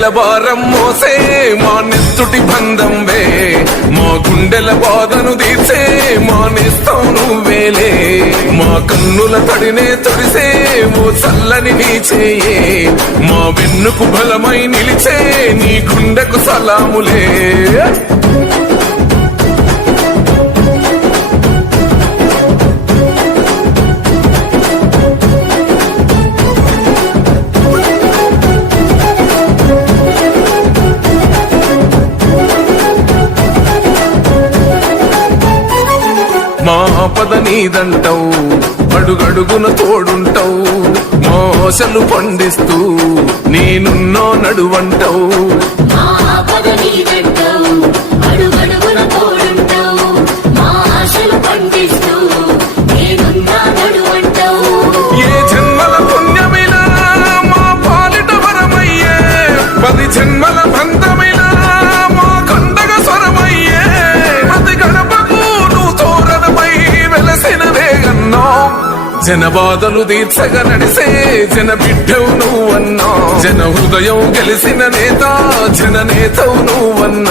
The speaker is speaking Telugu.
గుండెల భారం మోసే మా నెత్తుటి బంధంవే మా గుండెల బాధను తీర్చే మా నేస్తం నువ్వేలే మా కన్నుల తడినే తొడిసే ఓ చల్లని నీ చేయే మా వెన్నుకు బలమై నిలిచే నీ గుండెకు సలాములే మా ఆపద నీదంటావు అడుగడుగున తోడుంటావు మోసలు పండిస్తూ నేనున్నో నడువంటావు ఏ జన్మల పుణ్యమిలా మా పాలిట వరమయ్యే 10 జన్మల బంధమిలా మా కండగ స్వరమయ్యే ప్రతి గడపకు నువ్వు తోరణమై వెలసిన వేగన్నో జన బాధలు తీర్చగా నడిసే జన బిడ్డవు నువ్వన్నా జన హృదయం గెలిసిన నేత జన నేతవు నువ్వన్నా